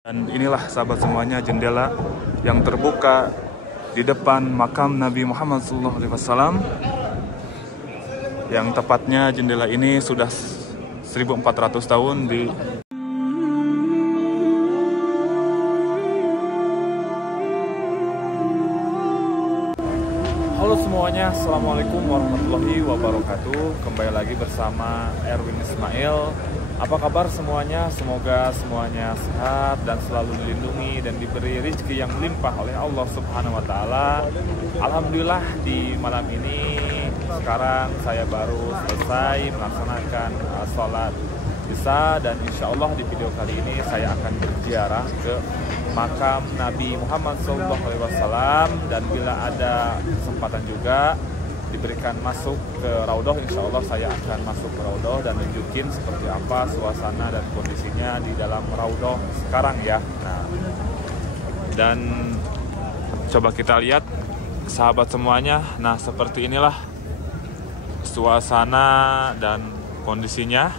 Dan inilah sahabat semuanya jendela yang terbuka di depan makam Nabi Muhammad SAW, yang tepatnya jendela ini sudah 1400 tahun di Halo semuanya, Assalamualaikum warahmatullahi wabarakatuh. Kembali lagi bersama Erwin Ismail. Apa kabar semuanya? Semoga semuanya sehat dan selalu dilindungi dan diberi rezeki yang melimpah oleh Allah Subhanahu wa Ta'ala. Alhamdulillah di malam ini sekarang saya baru selesai melaksanakan sholat Isya, dan insya Allah di video kali ini saya akan berziarah ke makam Nabi Muhammad SAW, dan bila ada kesempatan juga diberikan masuk ke Raudhah, insya Allah saya akan masuk ke Raudhah dan nunjukin seperti apa suasana dan kondisinya di dalam Raudhah sekarang ya. Nah, dan coba kita lihat sahabat semuanya. Nah, seperti inilah suasana dan kondisinya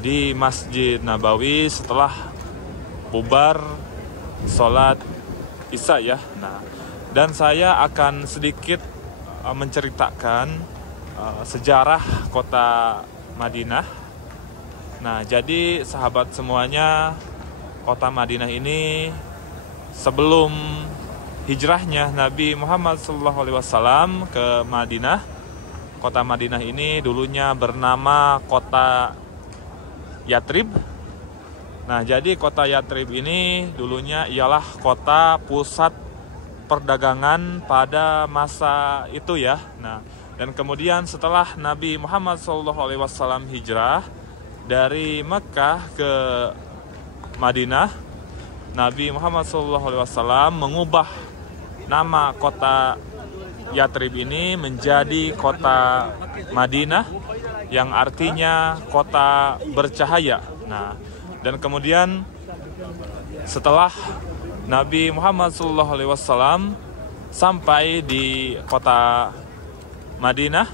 di Masjid Nabawi setelah bubar sholat Isya ya. Nah, dan saya akan sedikit menceritakan sejarah kota Madinah. Nah, jadi sahabat semuanya, kota Madinah ini sebelum hijrahnya Nabi Muhammad SAW ke Madinah, kota Madinah ini dulunya bernama kota Yathrib. Nah, jadi kota Yathrib ini dulunya ialah kota pusat perdagangan pada masa itu ya. Nah, dan kemudian setelah Nabi Muhammad SAW hijrah dari Mekah ke Madinah, Nabi Muhammad SAW mengubah nama kota Yathrib ini menjadi kota Madinah, yang artinya kota bercahaya. Nah, dan kemudian setelah Nabi Muhammad SAW sampai di kota Madinah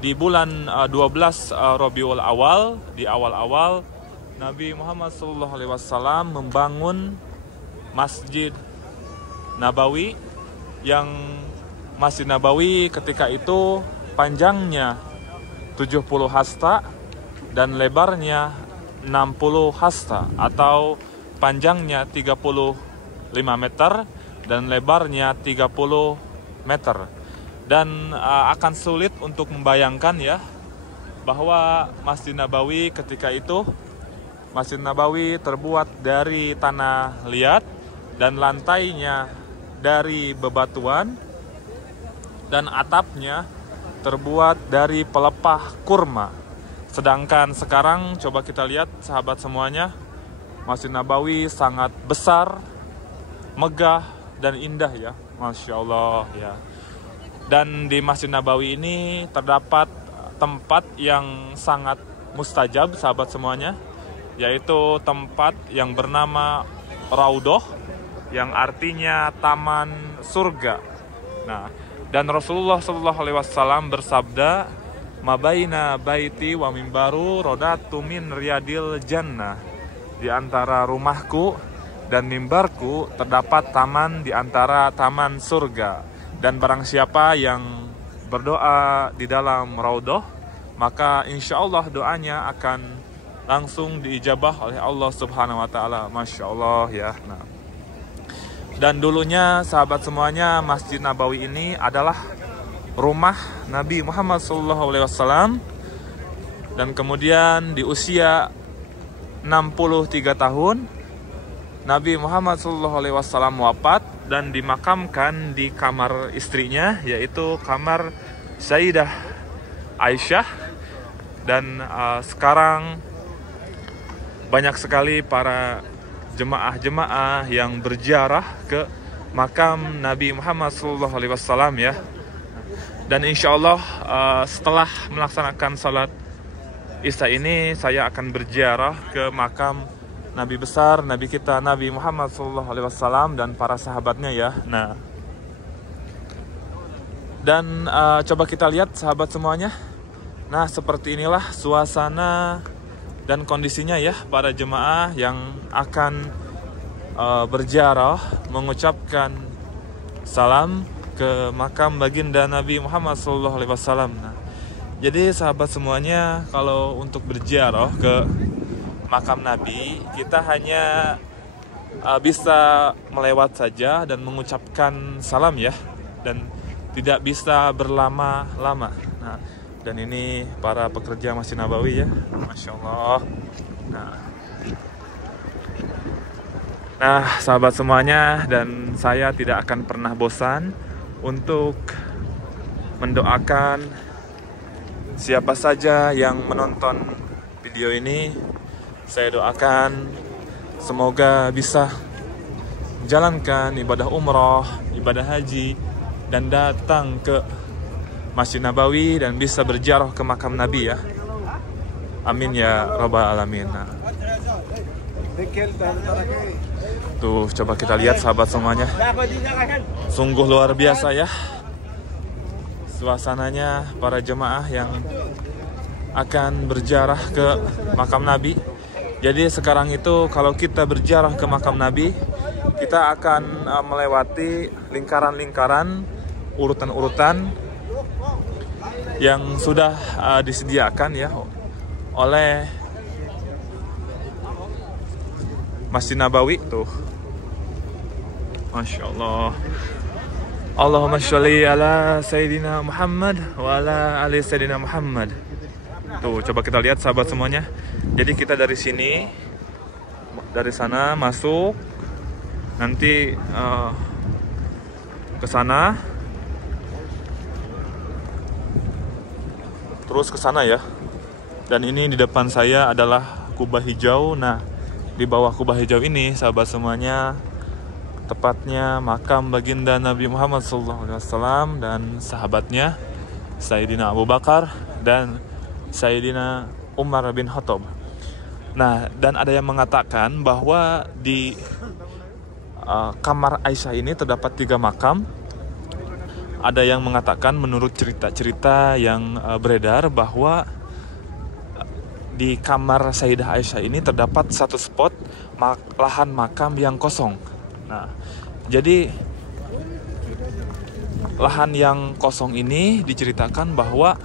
di bulan 12 Rabiul Awal, di awal-awal Nabi Muhammad SAW membangun Masjid Nabawi, yang Masjid Nabawi ketika itu panjangnya 70 hasta dan lebarnya 60 hasta, atau panjangnya 35 meter dan lebarnya 30 meter. Dan akan sulit untuk membayangkan ya, bahwa Masjid Nabawi ketika itu, Masjid Nabawi terbuat dari tanah liat dan lantainya dari bebatuan dan atapnya terbuat dari pelepah kurma. Sedangkan sekarang coba kita lihat sahabat semuanya, Masjid Nabawi sangat besar, megah, dan indah ya, Masya Allah ya. Dan di Masjid Nabawi ini terdapat tempat yang sangat mustajab sahabat semuanya, yaitu tempat yang bernama Raudhah, yang artinya taman surga. Nah, dan Rasulullah SAW bersabda, "Mabaina baiti wa mimbaru rodatu min riyadil jannah." Di antara rumahku dan mimbarku terdapat taman di antara taman surga. Dan barang siapa yang berdoa di dalam Raudhah, maka insya Allah doanya akan langsung diijabah oleh Allah Subhanahu wa Ta'ala. Masya Allah ya. Nah, dan dulunya sahabat semuanya, Masjid Nabawi ini adalah rumah Nabi Muhammad SAW. Dan kemudian di usia 63 tahun Nabi Muhammad SAW wafat dan dimakamkan di kamar istrinya, yaitu kamar Sayyidah Aisyah. Dan sekarang banyak sekali para jemaah-jemaah yang berziarah ke makam Nabi Muhammad SAW ya. Dan insya Allah setelah melaksanakan salat Isya ini, saya akan berziarah ke makam Nabi besar, Nabi kita, Nabi Muhammad SAW dan para sahabatnya ya. Nah, dan coba kita lihat sahabat semuanya. Nah, seperti inilah suasana Dan kondisinya ya, para jemaah yang akan berziarah mengucapkan salam ke makam baginda Nabi Muhammad SAW. Nah, jadi sahabat semuanya, kalau untuk berziarah ke makam Nabi, kita hanya bisa melewat saja dan mengucapkan salam ya, dan tidak bisa berlama-lama. Nah, dan ini para pekerja Masjid Nabawi ya, Masya Allah. Nah, sahabat semuanya, dan saya tidak akan pernah bosan untuk mendoakan siapa saja yang menonton video ini. Saya doakan semoga bisa menjalankan ibadah umroh, ibadah haji, dan datang ke Masjid Nabawi dan bisa berziarah ke makam Nabi ya. Amin ya rabbal alamin. Nah, tuh coba kita lihat sahabat semuanya, sungguh luar biasa ya suasananya para jemaah yang akan berziarah ke makam Nabi. Jadi sekarang itu kalau kita berziarah ke makam Nabi, kita akan melewati lingkaran-lingkaran, urutan-urutan yang sudah disediakan ya oleh Masjid Nabawi tuh. Masya Allah. Allahumma sholli ala Sayyidina Muhammad wa ala ali Sayyidina Muhammad. Tuh, coba kita lihat sahabat semuanya. Jadi kita dari sini, dari sana masuk, nanti ke sana, terus ke sana ya. Dan ini di depan saya adalah kubah hijau. Nah, di bawah kubah hijau ini sahabat semuanya, tepatnya makam baginda Nabi Muhammad SAW dan sahabatnya Sayyidina Abu Bakar dan Sayyidina Umar bin Khattab. Nah, dan ada yang mengatakan bahwa di kamar Aisyah ini terdapat 3 makam. Ada yang mengatakan menurut cerita-cerita yang beredar bahwa di kamar Sayyidah Aisyah ini terdapat satu spot lahan makam yang kosong. Nah, jadi lahan yang kosong ini diceritakan bahwa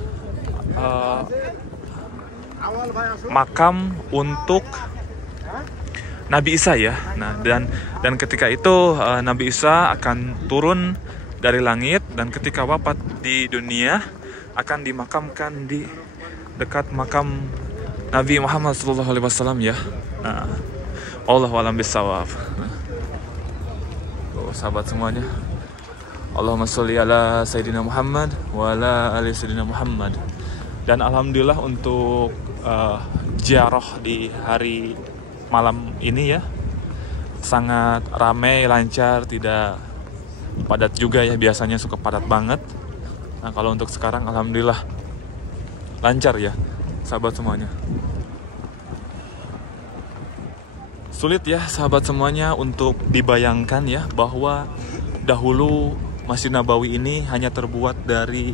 makam untuk Nabi Isa ya. Nah, dan ketika itu Nabi Isa akan turun dari langit, dan ketika wafat di dunia akan dimakamkan di dekat makam Nabi Muhammad SAW ya. Nah, Allahu a'lam bishawab. Sahabat semuanya, Allahumma sholli ala Sayyidina Muhammad wa ala ali Sayyidina Muhammad. Dan alhamdulillah untuk ziarah di hari malam ini ya sangat ramai, lancar, tidak padat juga ya, biasanya suka padat banget. Nah, kalau untuk sekarang alhamdulillah lancar ya sahabat semuanya. Sulit ya sahabat semuanya untuk dibayangkan ya bahwa dahulu Masjid Nabawi ini hanya terbuat dari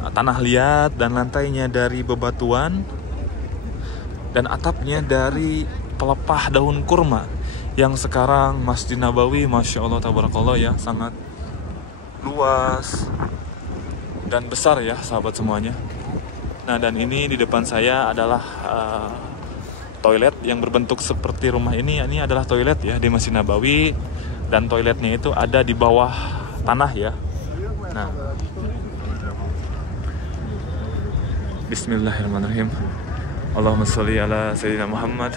tanah liat dan lantainya dari bebatuan dan atapnya dari pelepah daun kurma. Yang sekarang Masjid Nabawi, Masya Allah tabarakallah ya, sangat luas dan besar ya sahabat semuanya. Nah, dan ini di depan saya adalah toilet yang berbentuk seperti rumah ini adalah toilet ya di Masjid Nabawi, dan toiletnya itu ada di bawah tanah ya. Nah, Bismillahirrahmanirrahim. Allahumma sholli ala Sayyidina Muhammad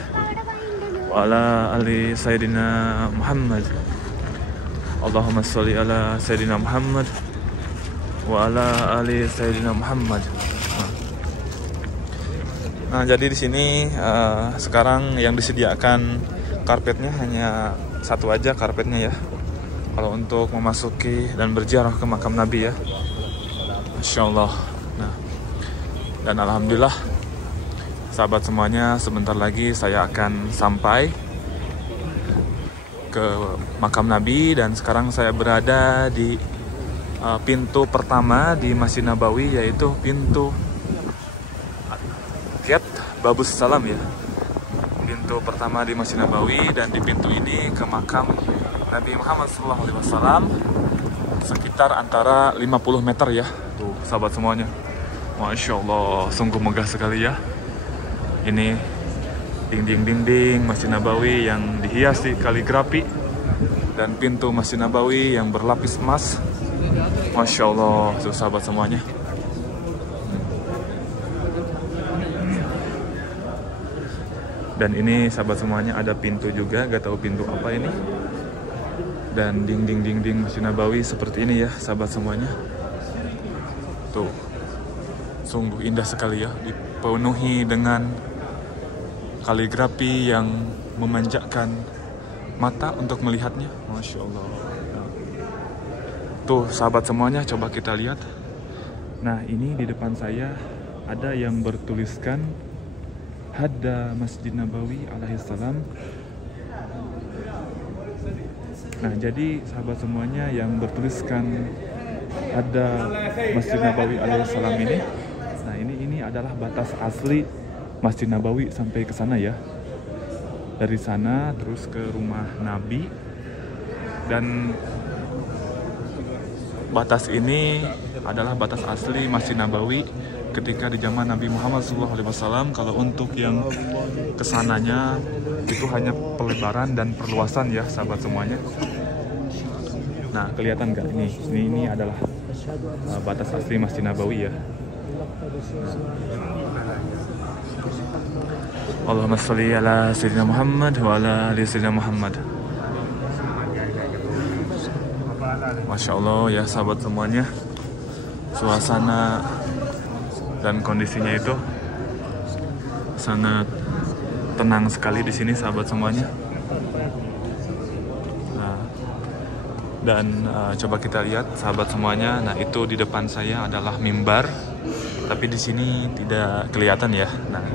wa ala ali Sayyidina Muhammad. Allahumma sholli ala Sayyidina Muhammad wa ala ali Sayyidina Muhammad. Nah, jadi di sini sekarang yang disediakan karpetnya hanya satu aja karpetnya ya. Kalau untuk memasuki dan berziarah ke makam Nabi ya. Masya Allah. Nah, dan alhamdulillah sahabat semuanya, sebentar lagi saya akan sampai ke makam Nabi, dan sekarang saya berada di pintu pertama di Masjid Nabawi, yaitu pintu Gate Babus Salam ya. Pintu pertama di Masjid Nabawi, dan di pintu ini ke makam Nabi Muhammad SAW sekitar antara 50 meter ya. Tuh sahabat semuanya, Masya Allah, sungguh megah sekali ya. Ini dinding-dinding Masjid Nabawi yang dihias di kaligrafi, dan pintu Masjid Nabawi yang berlapis emas. Masya Allah, tuh sahabat semuanya. Dan ini sahabat semuanya ada pintu juga, gak tahu pintu apa ini. Dan dinding-dinding Masjid Nabawi seperti ini ya sahabat semuanya. Tuh, sungguh indah sekali ya, dipenuhi dengan kaligrafi yang memanjakan mata untuk melihatnya. Masya Allah. Tuh sahabat semuanya, coba kita lihat. Nah ini di depan saya ada yang bertuliskan Hadda Masjid Nabawi alaihissalam. Nah jadi sahabat semuanya yang bertuliskan Hadda Masjid Nabawi alaihissalam ini, nah ini adalah batas asli Masjid Nabawi sampai ke sana ya. Dari sana terus ke rumah Nabi, dan batas ini adalah batas asli Masjid Nabawi ketika di zaman Nabi Muhammad SAW. Kalau untuk yang kesananya itu hanya pelebaran dan perluasan ya sahabat semuanya. Nah kelihatan nggak ini adalah batas asli Masjid Nabawi ya. Allahumma sholli ala Sayyidina Muhammad wa ala ali Sayyidina Muhammad. Masya Allah ya sahabat semuanya, suasana dan kondisinya itu sangat tenang sekali di sini sahabat semuanya. Nah, dan coba kita lihat sahabat semuanya. Nah itu di depan saya adalah mimbar, tapi di sini tidak kelihatan ya. Nah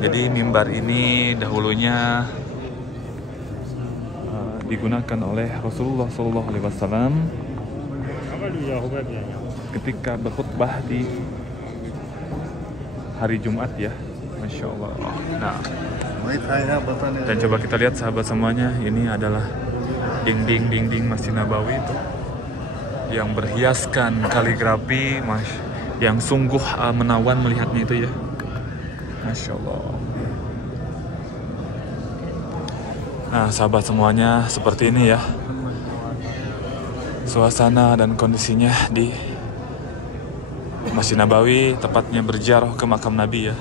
jadi mimbar ini dahulunya digunakan oleh Rasulullah SAW ketika berkhutbah di hari Jumat ya. Masya Allah. Nah, dan coba kita lihat sahabat semuanya, ini adalah dinding Masjid Nabawi itu yang berhiaskan kaligrafi yang sungguh menawan melihatnya itu ya. Masya Allah. Nah sahabat semuanya, seperti ini ya suasana dan kondisinya di Masjid Nabawi, tepatnya berziarah ke makam Nabi ya.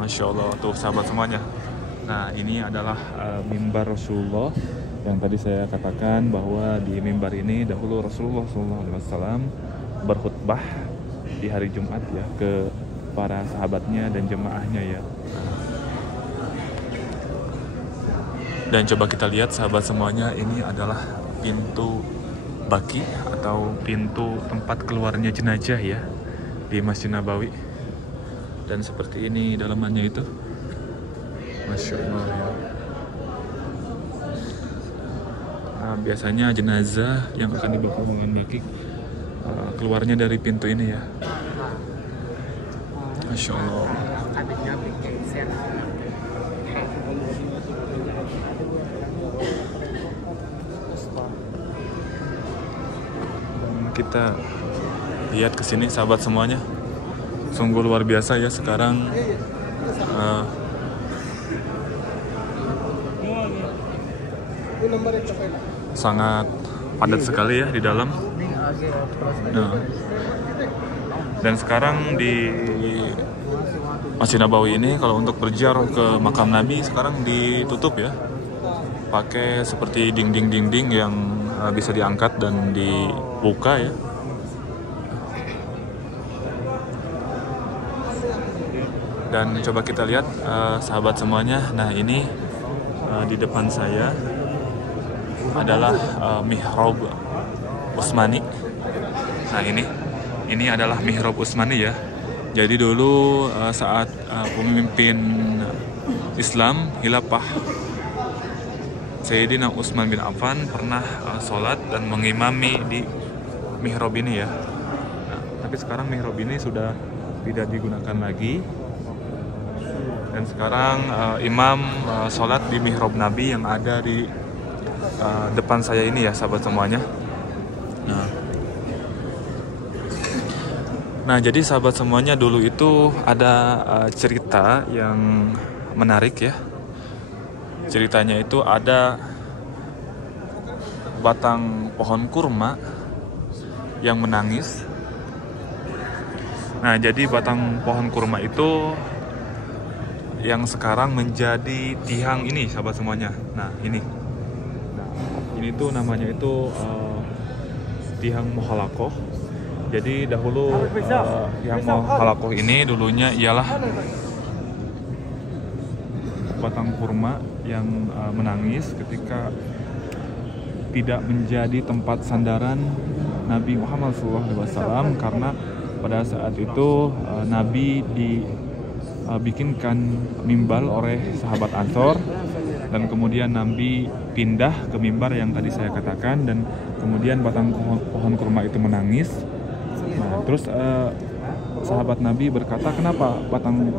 Masya Allah, tuh sahabat semuanya. Nah ini adalah mimbar Rasulullah yang tadi saya katakan bahwa di mimbar ini dahulu Rasulullah SAW berkhutbah di hari Jumat ya ke para sahabatnya dan jemaahnya ya. Dan coba kita lihat sahabat semuanya, ini adalah pintu Baqi atau pintu tempat keluarnya jenazah ya di Masjid Nabawi. Dan seperti ini dalamannya itu. Masya Allah ya. Nah, biasanya jenazah yang akan dibawa ke ruangan Baqi keluarnya dari pintu ini ya. Masya Allah. Kita lihat ke sini sahabat semuanya, sungguh luar biasa ya. Sekarang sangat padat sekali ya di dalam. Nah, dan sekarang di Masjid Nabawi ini kalau untuk berziarah ke makam Nabi sekarang ditutup ya, pakai seperti dinding yang bisa diangkat dan dibuka ya. Dan coba kita lihat sahabat semuanya. Nah ini di depan saya adalah mihrab Utsmani. Nah ini adalah mihrab Utsmani ya. Jadi dulu saat pemimpin Islam Khilafah Sayyidina Utsman bin Affan pernah sholat dan mengimami di mihrab ini ya. Nah, tapi sekarang mihrab ini sudah tidak digunakan lagi. Dan sekarang imam sholat di mihrab Nabi yang ada di depan saya ini ya sahabat semuanya. Nah jadi sahabat semuanya, dulu itu ada cerita yang menarik ya. Ceritanya itu ada batang pohon kurma yang menangis. Nah jadi batang pohon kurma itu yang sekarang menjadi tiang ini sahabat semuanya. Nah ini tuh namanya itu tiang muhalakoh. Jadi dahulu yang muhalakoh ini dulunya ialah batang kurma yang menangis ketika tidak menjadi tempat sandaran Nabi Muhammad SAW, karena pada saat itu Nabi dibikinkan mimbar oleh sahabat Ansor, dan kemudian Nabi pindah ke mimbar yang tadi saya katakan, dan kemudian batang pohon kurma itu menangis. Nah, terus sahabat Nabi berkata, kenapa batang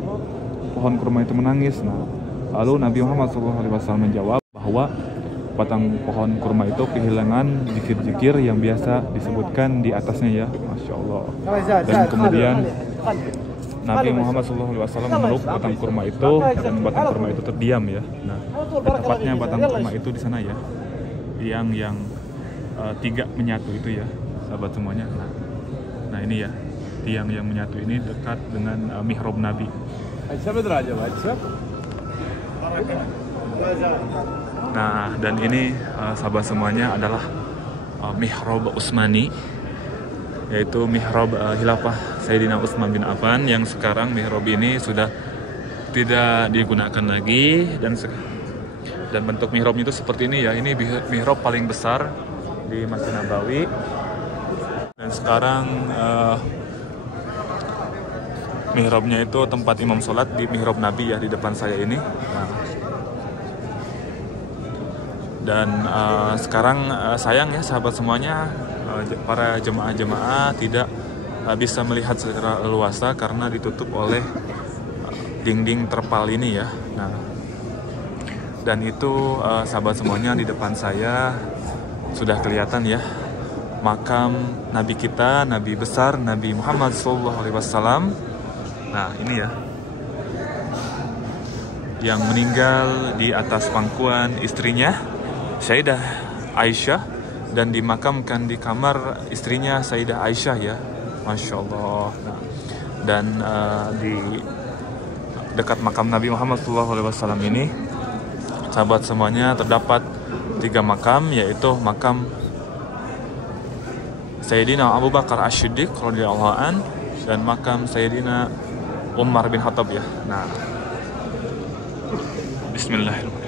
pohon kurma itu menangis? Nah, lalu Nabi Muhammad SAW menjawab bahwa batang pohon kurma itu kehilangan zikir-zikir yang biasa disebutkan di atasnya ya, Masya Allah. Dan kemudian Nabi Muhammad SAW memeluk batang kurma itu, dan batang kurma itu terdiam ya. Nah, tepatnya batang kurma itu di sana ya, yang tiga menyatu itu ya, sahabat semuanya. Nah ini ya, tiang yang menyatu ini dekat dengan mihrab Nabi. Nah dan ini sahabat semuanya adalah mihrab Utsmani, yaitu mihrab khilafah Sayyidina Utsman bin Affan, yang sekarang mihrab ini sudah tidak digunakan lagi, dan bentuk mihrabnya itu seperti ini ya. Ini mihrab paling besar di Masjid Nabawi, dan sekarang mihrabnya itu tempat imam sholat di mihrab Nabi ya, di depan saya ini. Nah, dan sekarang sayang ya sahabat semuanya, para jemaah-jemaah tidak bisa melihat secara leluasa karena ditutup oleh dinding terpal ini ya. Nah, dan itu sahabat semuanya, di depan saya sudah kelihatan ya makam Nabi kita, Nabi besar, Nabi Muhammad SAW. Nah ini ya, yang meninggal di atas pangkuan istrinya Sayyidah Aisyah, dan dimakamkan di kamar istrinya Sayyidah Aisyah ya, Masya Allah. Nah, dan di dekat makam Nabi Muhammad SAW ini sahabat semuanya terdapat 3 makam, yaitu makam Sayyidina Abu Bakar Ash-Shiddiq radhiyallahu an, dan makam Sayyidina Umar bin Khattab ya. Nah, bismillahirrahmanirrahim.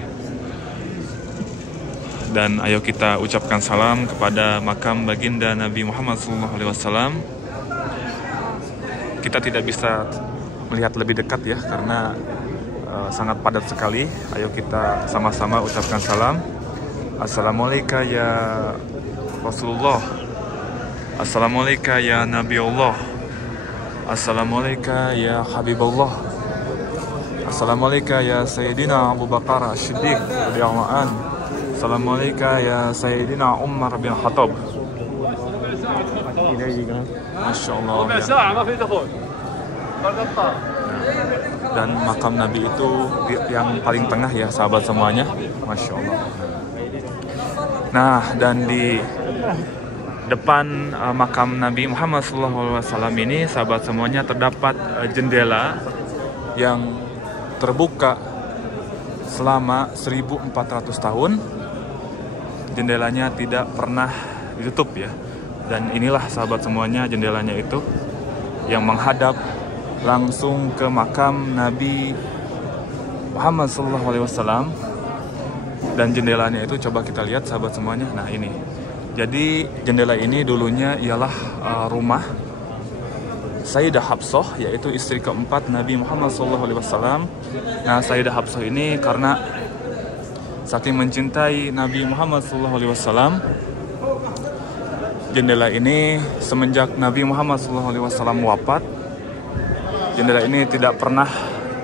Dan ayo kita ucapkan salam kepada makam baginda Nabi Muhammad SAW. Kita tidak bisa melihat lebih dekat ya, karena sangat padat sekali. Ayo kita sama-sama ucapkan salam. Assalamualaikum ya Rasulullah, Assalamualaikum ya Nabi Allah, Assalamualaikum ya Habibullah, Assalamualaikum ya Sayyidina Abu Bakar Ash-Shiddiq radhiyallahu an, Assalamualaikum ya Sayyidina Umar bin Khattab. Masya Allah ya. Dan makam Nabi itu yang paling tengah ya sahabat semuanya, Masya Allah. Nah, dan di depan makam Nabi Muhammad SAW ini sahabat semuanya terdapat jendela yang terbuka selama 1400 tahun. Jendelanya tidak pernah ditutup ya. Dan inilah sahabat semuanya jendelanya itu, yang menghadap langsung ke makam Nabi Muhammad SAW. Dan jendelanya itu coba kita lihat sahabat semuanya. Nah ini, jadi jendela ini dulunya ialah rumah Sayyidah Hafsah, yaitu istri keempat Nabi Muhammad SAW. Nah Sayyidah Hafsah ini karena saking mencintai Nabi Muhammad SAW, jendela ini semenjak Nabi Muhammad SAW wafat, jendela ini tidak pernah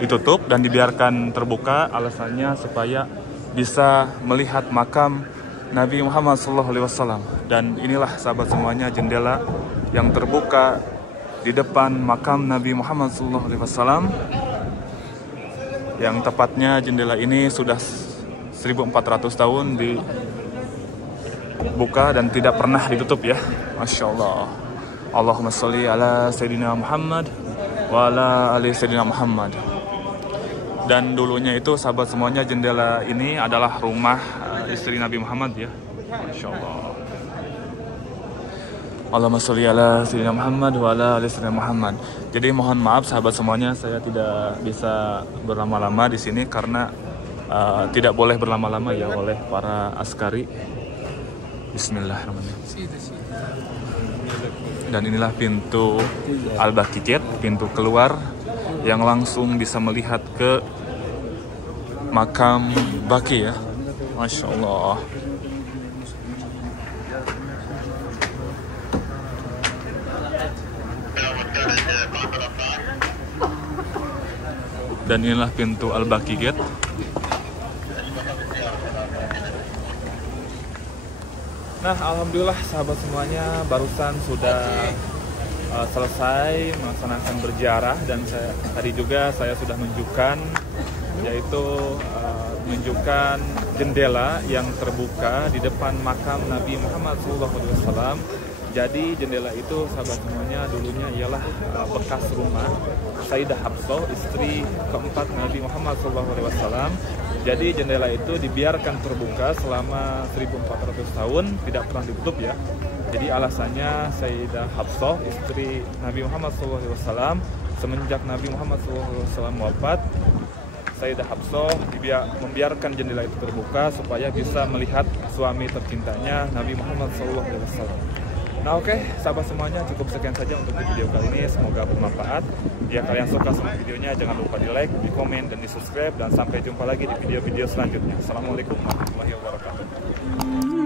ditutup dan dibiarkan terbuka, alasannya supaya bisa melihat makam Nabi Muhammad SAW. Dan inilah sahabat semuanya jendela yang terbuka di depan makam Nabi Muhammad SAW. Yang tepatnya jendela ini sudah 1400 tahun dibuka dan tidak pernah ditutup ya. Masya Allah. Allahumma sholli ala Sayyidina Muhammad wa ala ali Sayyidina Muhammad. Dan dulunya itu sahabat semuanya jendela ini adalah rumah istri Nabi Muhammad ya. Masya Allah. Allahumma sholli ala Sayyidina Muhammad wa ala ali Sayyidina Muhammad. Jadi mohon maaf sahabat semuanya, saya tidak bisa berlama-lama di sini karena tidak boleh berlama-lama ya oleh para askari. Bismillahirrahmanirrahim. Dan inilah pintu Al-Baqi Gate, pintu keluar yang langsung bisa melihat ke makam Baqi ya. Masya Allah. Dan inilah pintu Al-Baqi Gate. Nah, alhamdulillah sahabat semuanya, barusan sudah selesai melaksanakan berziarah, dan tadi juga saya sudah menunjukkan, yaitu menunjukkan jendela yang terbuka di depan makam Nabi Muhammad SAW. Jadi jendela itu sahabat semuanya dulunya ialah bekas rumah Sayyidah Hafsah, istri keempat Nabi Muhammad SAW. Jadi jendela itu dibiarkan terbuka selama 1400 tahun, tidak pernah ditutup ya. Jadi alasannya Sayyidah Hafsah, istri Nabi Muhammad SAW, semenjak Nabi Muhammad SAW wafat, Sayyidah Hafsah membiarkan jendela itu terbuka supaya bisa melihat suami tercintanya Nabi Muhammad SAW. Nah oke, sahabat semuanya, cukup sekian saja untuk video kali ini. Semoga bermanfaat. Jika kalian suka sama videonya, jangan lupa di like, di komen, dan di subscribe. Dan sampai jumpa lagi di video-video selanjutnya. Assalamualaikum warahmatullahi wabarakatuh.